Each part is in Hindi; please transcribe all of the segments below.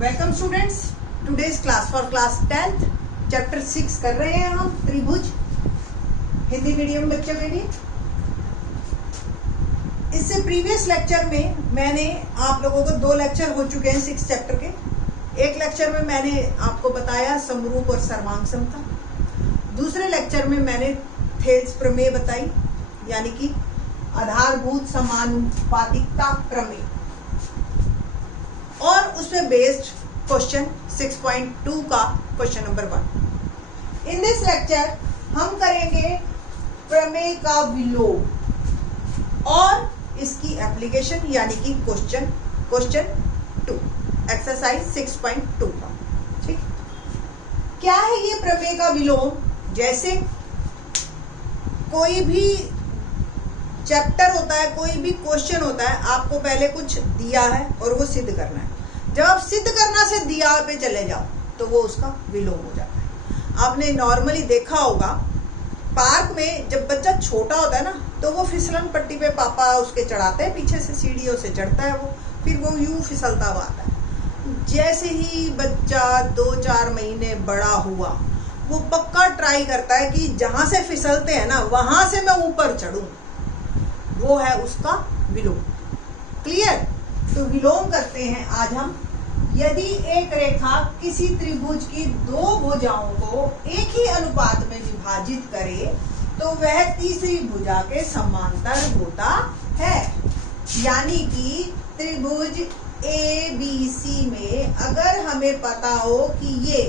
Welcome students, today's class for class 10th chapter 6 कर रहे हैं हम त्रिभुज हिंदी मीडियम बच्चों के लिए। इससे प्रीवियस लेक्चर में मैंने आप लोगों को 2 लेक्चर हो चुके हैं 6 चैप्टर के। एक लेक्चर में मैंने आपको बताया समरूप और सर्वांग समता। दूसरे लेक्चर में मैंने थेल्स प्रमेय बताई, यानी कि आधारभूत समानुपातिकता प्रमेय, और उसमें बेस्ड क्वेश्चन 6.2 का question number 1। In this lecture हम करेंगे प्रमेय का विलोम और इसकी एप्लीकेशन, यानी कि क्वेश्चन 2 एक्सरसाइज 6.2 का। ठीक, क्या है ये प्रमेय का विलोम? जैसे कोई भी चैप्टर होता है, कोई भी क्वेश्चन होता है, आपको पहले कुछ दिया है और वो सिद्ध करना है। जब आप सिद्ध करना से दिया पे चले जाओ तो वो उसका विलोम हो जाता है। आपने नॉर्मली देखा होगा पार्क में जब बच्चा छोटा होता है ना, तो वो फिसलन पट्टी पे पापा उसके चढ़ाते हैं, पीछे से सीढ़ियों से चढ़ता है वो, फिर वो यूं फिसलता हुआ आता है। जैसे ही बच्चा 2-4 महीने बड़ा हुआ, वो पक्का ट्राई करता है कि जहां से फिसलते हैं ना, वहां से मैं ऊपर चढ़ूं। वो है उसका विलोम। क्लियर? तो विलोम करते हैं आज हम। यदि एक रेखा किसी त्रिभुज की 2 भुजाओं को एक ही अनुपात में विभाजित करे तो वह तीसरी भुजा के समांतर होता है। यानी कि त्रिभुज ABC में अगर हमें पता हो कि ये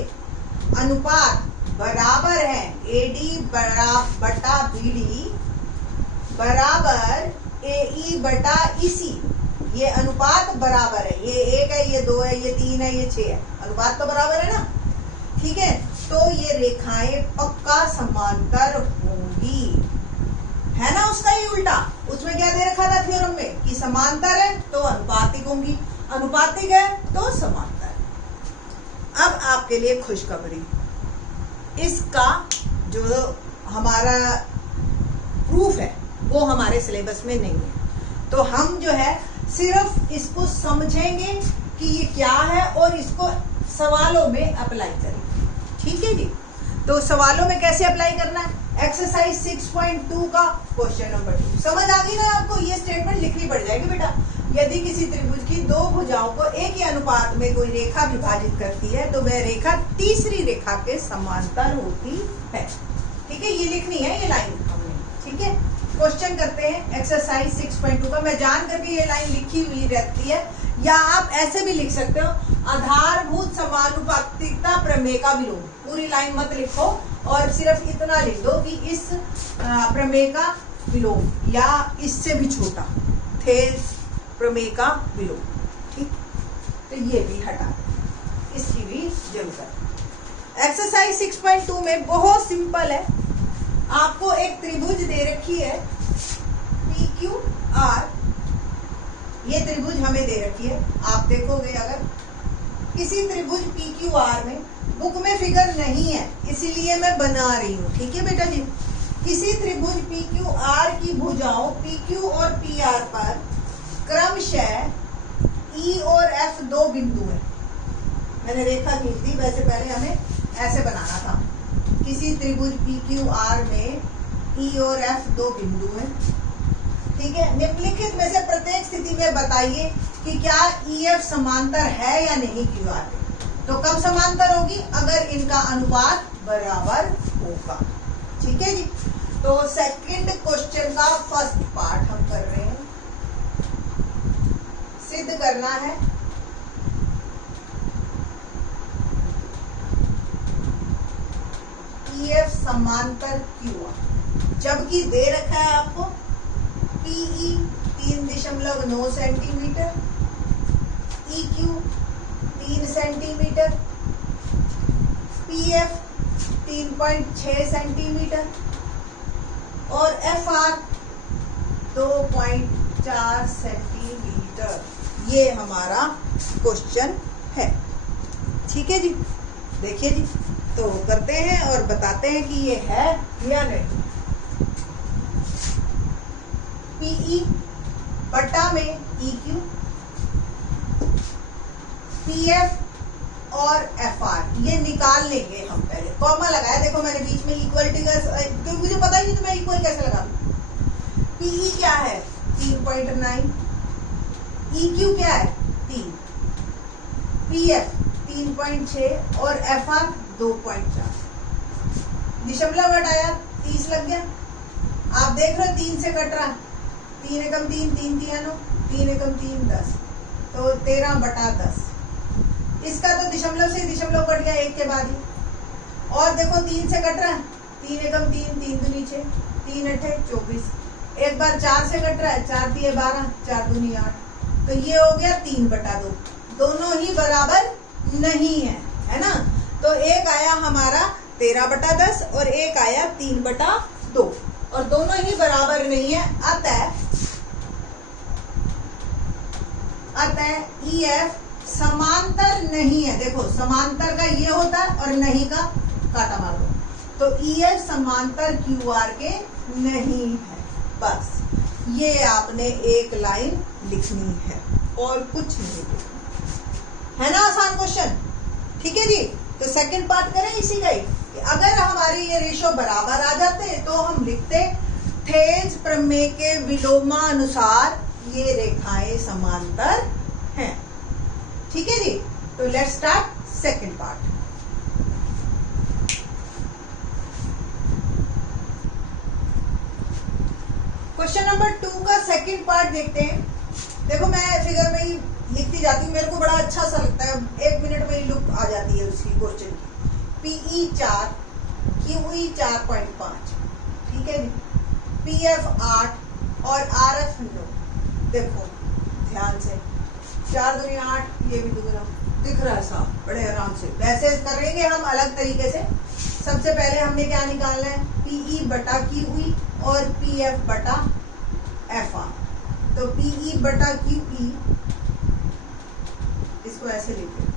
अनुपात बराबर है AD बटा BD बराबर AE बटा EC, ये अनुपात बराबर है, ये 1 है, ये 2 है, ये 3 है, ये 6 है, अनुपात तो बराबर है ना। ठीक है, तो ये रेखाएं पक्का समांतर होंगी, है ना। उसका ही उल्टा, उसमें क्या दे रखा था थ्योरम में कि समांतर है तो अनुपातिक होंगी, अनुपातिक है तो समांतर। अब आपके लिए खुशखबरी, इसका जो हमारा प्रूफ है वो हमारे सिलेबस में नहीं है। तो हम जो है सिर्फ इसको समझेंगे कि ये क्या है और इसको सवालों में अप्लाई करेंगे। ठीक है जी। तो सवालों में कैसे अप्लाई करना है? एक्सरसाइज 6.2 का क्वेश्चन नंबर 2 समझ आ गई ना आपको? ये स्टेटमेंट लिखनी पड़ जाएगी बेटा। यदि किसी त्रिभुज की 2 भुजाओं को एक ही अनुपात में कोई रेखा विभाजित करती है तो वह रेखा तीसरी रेखा के समांतर होती है। ठीक है, ये लिखनी है, ये लाइन हमने। ठीक है, क्वेश्चन करते हैं एक्सरसाइज 6.2 का। मैं जान करके ये लाइन लिखी हुई रहती है, या आप ऐसे भी लिख सकते हो, आधारभूत समानुपातिकता प्रमेय का विलोम। पूरी लाइन मत लिखो और सिर्फ इतना लिख दो कि इस प्रमेय का विलोम, या इससे भी छोटा थेल्स प्रमेय का विलोम। ठीक, तो ये भी हटा दो, इसकी भी जरूरत। एक्सरसाइज 6.2 में बहुत सिंपल है। आपको एक त्रिभुज दे रखी है PQR, ये त्रिभुज हमें दे रखी है। आप देखोगे अगर किसी त्रिभुज PQR में, बुक में फिगर नहीं है इसीलिए मैं बना रही हूँ। ठीक है बेटा जी, किसी त्रिभुज PQR की भुजाओं PQ और PR पर क्रमशः E और F 2 बिंदु है। मैंने रेखा खींच दी, वैसे पहले हमें ऐसे बनाना था। किसी त्रिभुज PQR में E और F 2 बिंदु है। ठीक है, निम्नलिखित में से प्रत्येक स्थिति में बताइए कि क्या EF समांतर है या नहीं QR में। तो कब समांतर होगी? अगर इनका अनुपात बराबर होगा। ठीक है जी। तो सेकंड क्वेश्चन का फर्स्ट पार्ट हम कर रहे हैं, सिद्ध करना है EF समांतर QR, जबकि दे रखा है आपको PE 3.9 centimetre, EQ 3 centimetre, PF 3.6 centimetre और FR 2.4 सेंटीमीटर। ये हमारा क्वेश्चन है। ठीक है जी, देखिए जी, तो करते हैं और बताते हैं कि ये है या नहीं। PE बटा में EQ, PF और एफ आर, ये निकाल लेंगे हम पहले। कॉमा लगाया, देखो मैंने बीच में इक्वलिटी का, क्योंकि मुझे पता ही नहीं तो मैं इक्वल कैसे लगा दूं। पीई क्या है 3.9, EQ क्या है 3, PF 3.6 और FR 2.4। दशमलव हटाया 30 लग गया। आप देख रहे हो 3 से कट रहा, 3 एकम 3, 3 3 9, 3 एकम 3 10, तो 13/10। इसका तो दशमलव से दशमलव कट गया एक के बाद ही। और देखो 3 से कट रहा है, 3 एकम 3, 3 दूनी 6, 3 अठे 24। एक बार 4 से कट रहा है, 4 तिये 12, 4 दूनी 8, तो ये हो गया 3/2। दोनों ही बराबर नहीं है ना। तो एक आया हमारा 13/10 और एक आया 3/2, और दोनों ही बराबर नहीं है। अतः EF समांतर नहीं है। देखो समांतर का ये होता है और नहीं का काटा मार दो, तो EF समांतर QR के नहीं है। बस ये आपने एक लाइन लिखनी है और कुछ नहीं लिखना है ना। आसान क्वेश्चन, ठीक है जी। तो सेकंड पार्ट करें इसी का ही, कि अगर हमारे ये रेशो बराबर आ जाते तो हम लिखते थेल्स प्रमेय के विलोमानुसार ये रेखाएं समांतर हैं। ठीक है जी। तो let's start second part. Question number 2 का सेकंड पार्ट देखते हैं। देखो मैं फिगर में ही लिखती जाती हूँ, मेरे को बड़ा अच्छा सा लगता है, 1 मिनट में ही लुक आ जाती है उसकी क्वेश्चन की। PE 4, QE 4.5, ठीक है जी। PF 8 और RF 9। देखो ध्यान से, 4 दूनी 8, ये भी दुगना दिख रहा है साफ, बड़े आराम से। वैसे करेंगे हम अलग तरीके से। सबसे पहले हमने क्या निकालना है, PE/QE और PF/FR। तो PE/QE इसको ऐसे लिखते हैं।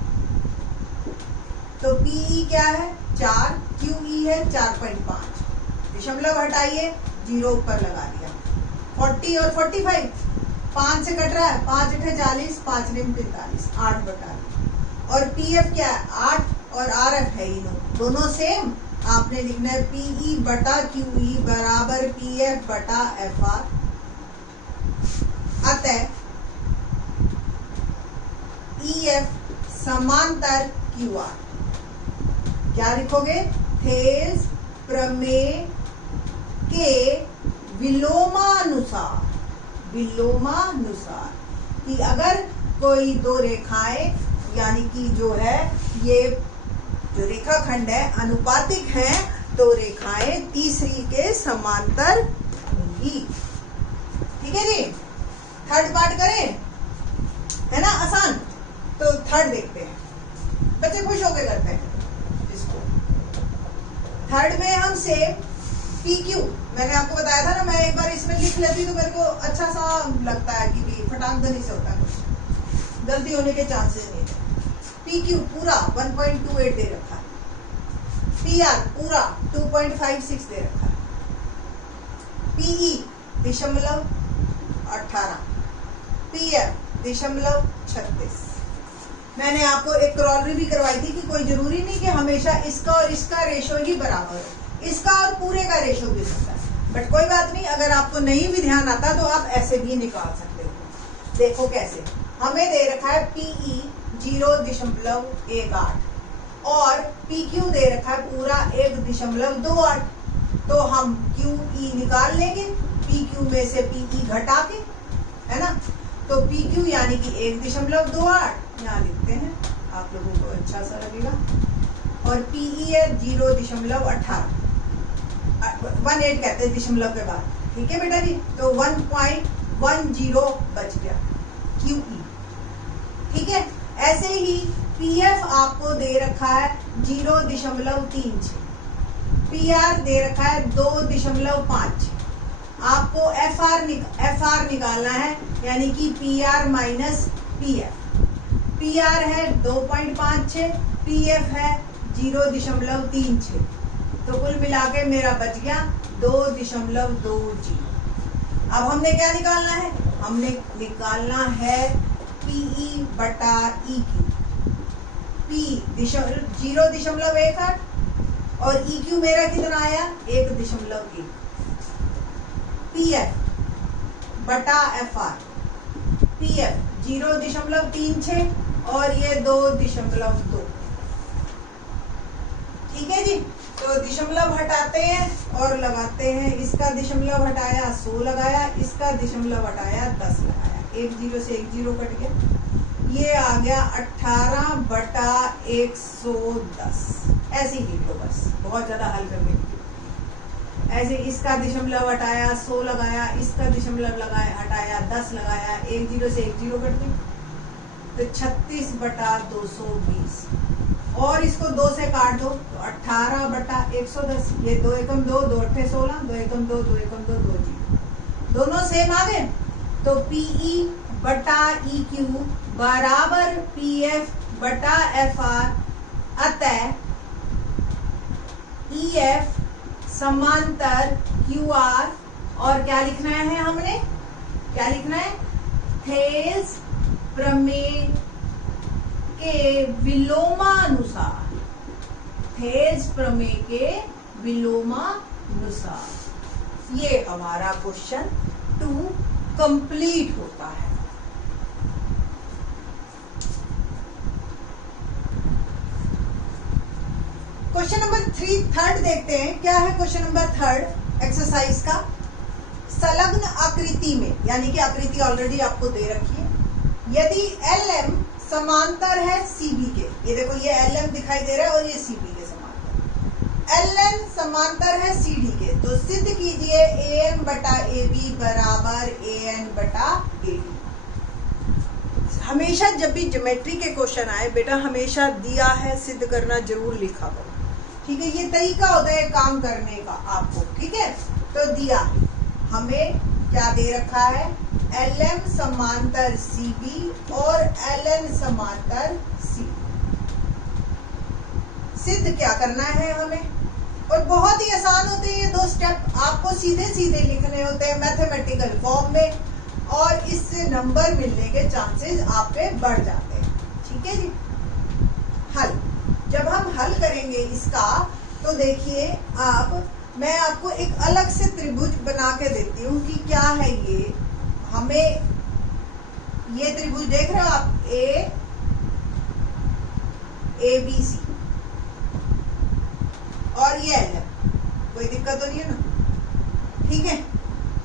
तो PE क्या है 4, QE है 4.5। दशमलव हटाइए, 0 ऊपर लगा दिया। 40 और 45, 5 से कट रहा है, 5 अठे 40, 5 निम 45, 8/2। और PF क्या है 8 और RF है ही दोनों सेम। आपने लिखना है PE/QE बराबर PF/FR। अतः EF समांतर QR। क्या लिखोगे, थेल्स प्रमेय के विलोमानुसार कि अगर कोई दो रेखाएं, यानी कि जो है ये जो रेखाखंड है अनुपातिक हैं, तो रेखाएं तीसरी के समांतर होंगी। ठीक है जी। थर्ड पार्ट करें, है ना आसान। तो थर्ड देखते हैं, बच्चे खुश होकर करते हैं इसको। थर्ड में हम से PQ, मैंने आपको बताया था ना, मैं एक बार इसमें लिख लेती तो मेरे को अच्छा सा लगता है कि भी फटाक दनी से होता है, कुछ गलती होने के चांसेस नहीं है। PQ पूरा 1.28 दे रखा है, PR पूरा 2.56 दे रखा है, PE 0.18, PF 0.36। मैंने आपको एक क्रॉलरी भी करवाई थी कि कोई जरूरी नहीं कि हमेशा इसका और इसका रेशो ही बराबर हो, इसका और पूरे का रेशो भी सकता है। बट कोई बात नहीं, अगर आपको नहीं भी ध्यान आता तो आप ऐसे भी निकाल सकते हो। देखो कैसे, हमें दे रखा है PE 0.18 और PQ दे रखा है पूरा 1.28। तो हम QE निकाल लेंगे PQ में से PE घटा के, है ना। तो PQ यानी कि 1.28 यहाँ लिखते हैं, आप लोगों को अच्छा सा लगेगा। और PE है 0.18, 18 कहते हैं दशमलव के बाद, ठीक है बेटा जी। तो 1.10 बच गया QE, ठीक है। ऐसे ही PF आपको दे रखा है 0.36, PR दे रखा है 2.56। आपको FR निकालना है, यानी कि PR माइनस PF। PR है 2.56, PF है 0.36, तो कुल मिला के मेरा बच गया 2.20। अब हमने क्या निकालना है, हमने निकालना है PE/EQ। P 0.18 और EQ मेरा कितना आया 1.1 PF बटा FR PF 0.36 और ये 2.2 ठीक है जी। तो दशमलव हटाते हैं और लगाते हैं, इसका दशमलव हटाया 100 लगाया, इसका दशमलव हटाया 10 लगाया, 1 0 से 1 0 कट गया, ये आ गया 18/110। ऐसे ही लिख लो बस, बहुत ज्यादा हल करने की ऐसे इसका दशमलव हटाया 100 लगाया, इसका दशमलव लगाया हटाया 10 लगाया, 1 0 से 1 0 कट गया, तो 36/220 और इसको 2 से काट दो तो 18/110, ये 2 एकम 2 2 अट्ठे 16, 2 एकम 2 2 एकम 2 2 जीरो, दोनों सेम आ गए। तो PE बटा EQ बराबर PF बटा FR, अतः EF समांतर QR, और क्या लिखना है हमने, क्या लिखना है, थेल्स प्रमेय के विलोमानुसार, थेल्स प्रमेय के विलोमानुसार। ये हमारा क्वेश्चन 2 कंप्लीट होता है। क्वेश्चन नंबर 3 देखते हैं। क्या है क्वेश्चन नंबर 3 एक्सरसाइज का? संलग्न आकृति में, यानी कि आकृति ऑलरेडी आपको दे रखी है, यदि LM समांतर है CB के, ये देखो ये LM दिखाई दे रहा है और ये CB के समांतर, LN समांतर है CD के, तो सिद्ध कीजिए AM बटा AB बराबर AN बटा AD। हमेशा जब भी ज्योमेट्री के क्वेश्चन आए बेटा, हमेशा दिया है सिद्ध करना जरूर लिखा करो, ठीक है। ये तरीका होता है काम करने का आपको, ठीक है। तो दिया हमें क्या दे रखा है, LM समांतर CB और LN समांतर CD। सिद्ध क्या करना है हमें, और बहुत ही आसान होते हैं ये 2 स्टेप, आपको सीधे सीधे लिखने होते हैं मैथमेटिकल फॉर्म में, और इससे नंबर मिलने के चांसेस आपके बढ़ जाते हैं, ठीक है जी। हल, जब हम हल करेंगे इसका, तो देखिए आप, मैं आपको एक अलग से त्रिभुज बना के देती हूँ कि क्या है ये। हमें ये त्रिभुज देख रहे हो आप, ABC और ये LM, कोई दिक्कत तो नहीं है ना, ठीक है।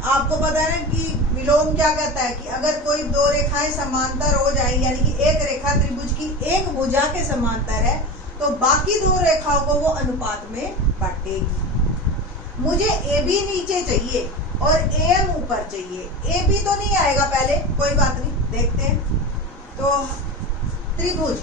आपको पता है ना कि विलोम क्या कहता है कि अगर कोई 2 रेखाएं समांतर हो जाए, यानी कि एक रेखा त्रिभुज की एक भुजा के समांतर है, तो बाकी 2 रेखाओं को वो अनुपात में बांटेगी। मुझे AB नीचे चाहिए और AM ऊपर चाहिए, AB तो नहीं आएगा पहले, कोई बात नहीं, देखते हैं। तो त्रिभुज,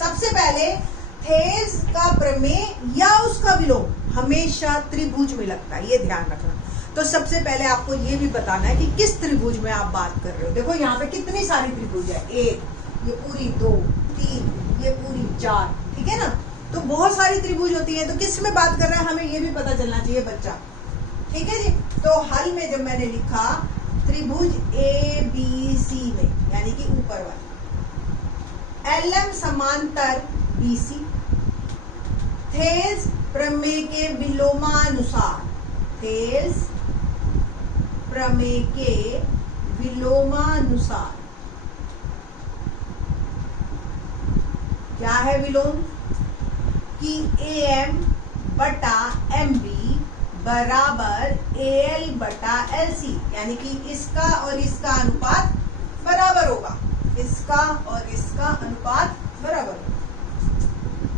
सबसे पहले थेल्स का प्रमेय या उसका विलोम हमेशा त्रिभुज में लगता है, ये ध्यान रखना। तो सबसे पहले आपको ये भी बताना है कि किस त्रिभुज में आप बात कर रहे हो। देखो यहाँ पे कितनी सारी त्रिभुज है, 1, ये पूरी 2, 3, ये पूरी 4, ठीक है ना। तो बहुत सारी त्रिभुज होती है, तो किस में बात कर रहा है हमें ये भी पता चलना चाहिए बच्चा, ठीक है जी। तो हल में जब मैंने लिखा त्रिभुज ABC में, यानी कि ऊपर वाला, LM समांतर BC, थेल्स प्रमेय के विलोमानुसार, थेल्स प्रमेय के विलोमानुसार क्या है विलोम, कि AM बटा MB बराबर AL बटा LC, यानी कि इसका और इसका अनुपात बराबर होगा, इसका और इसका अनुपात बराबर होगा,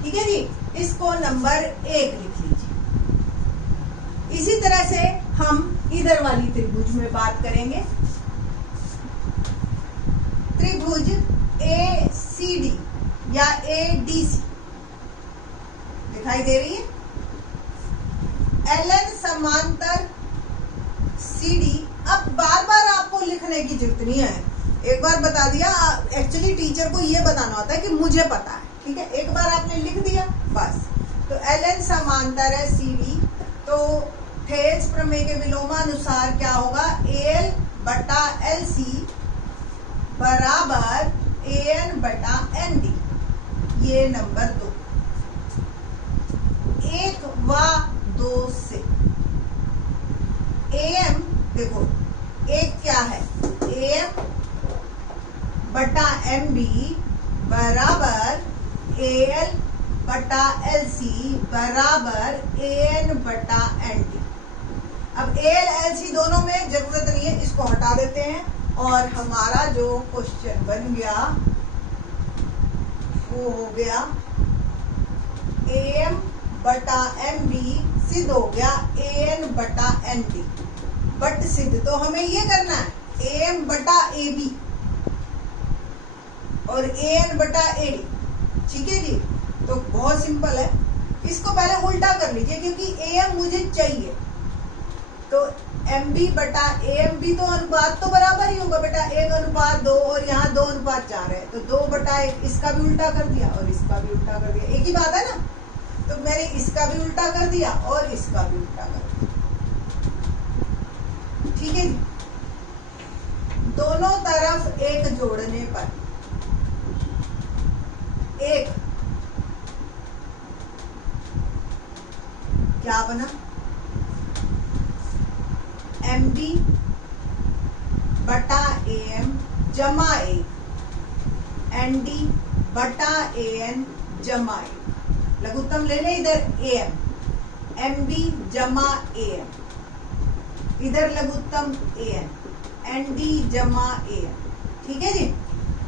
ठीक है जी। इसको नंबर 1 लिख लीजिए। इसी तरह से हम इधर वाली त्रिभुज में बात करेंगे, त्रिभुज ACD या ADC दिखाई दे रही है, LN समांतर CD। अब बार बार आपको लिखने की जरूरत नहीं है, एक बार बता दिया। एक्चुअली टीचर को ये बताना होता है कि मुझे पता है, ठीक है, एक बार आपने लिख दिया बस। तो LN समांतर है CD, तो थेल्स प्रमेय के विलोमानुसार क्या होगा, AL बटा LC बराबर AN बटा ND। ये नंबर 2, 1 व 2 से AM देखो एक क्या है, AM बटा MB बराबर AL बटा LC बराबर AN बटा ND। अब AL LC दोनों में जरूरत नहीं है, इसको हटा देते हैं और हमारा जो क्वेश्चन बन गया वो हो गया AM बटा MB सिद्ध हो गया AN बटा ND। बट सिद्ध तो हमें ये करना है AM बटा AB और AN बटा AD, ठीक है जी। तो बहुत सिंपल है, इसको पहले उल्टा कर लीजिए क्योंकि AM मुझे चाहिए, तो MB बटा AMB तो अनुपात तो बराबर ही होगा बेटा, 1:2 और यहाँ 2:4 है, तो 2/1 इसका भी उल्टा कर दिया और इसका भी उल्टा कर दिया, एक ही बात है ना। तो मैंने इसका भी उल्टा कर दिया और इसका भी उल्टा कर दिया, ठीक है जी। दोनों तरफ 1 जोड़ने पर 1 क्या बना, MB बटा AM जमा 1 ND बटा AN जमा 1। लघुत्तम लेने इधर AM, MB जमा AM, इधर लघुत्तम AN, ND जमा AM, ठीक है जी।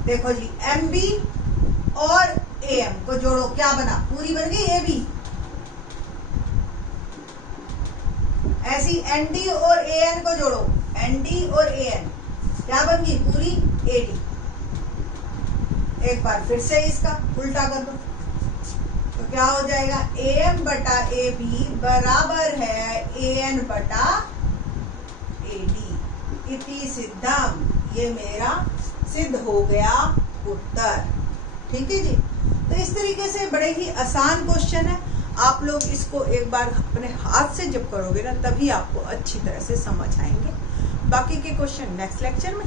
देखो जी MB और AM को जोड़ो, क्या बना, पूरी बन गई AB। ऐसी ND और AN को जोड़ो, ND और AN क्या बन गई, पूरी AD। एक बार फिर से इसका उल्टा कर दो, तो क्या हो जाएगा, AM बटा AB बराबर है AN बटा AD। इति सिद्धम, ये मेरा सिद्ध हो गया उत्तर, ठीक है जी। तो इस तरीके से बड़े ही आसान क्वेश्चन है, आप लोग इसको एक बार अपने हाथ से जब करोगे ना तभी आपको अच्छी तरह से समझ आएंगे। बाकी के क्वेश्चन नेक्स्ट लेक्चर में।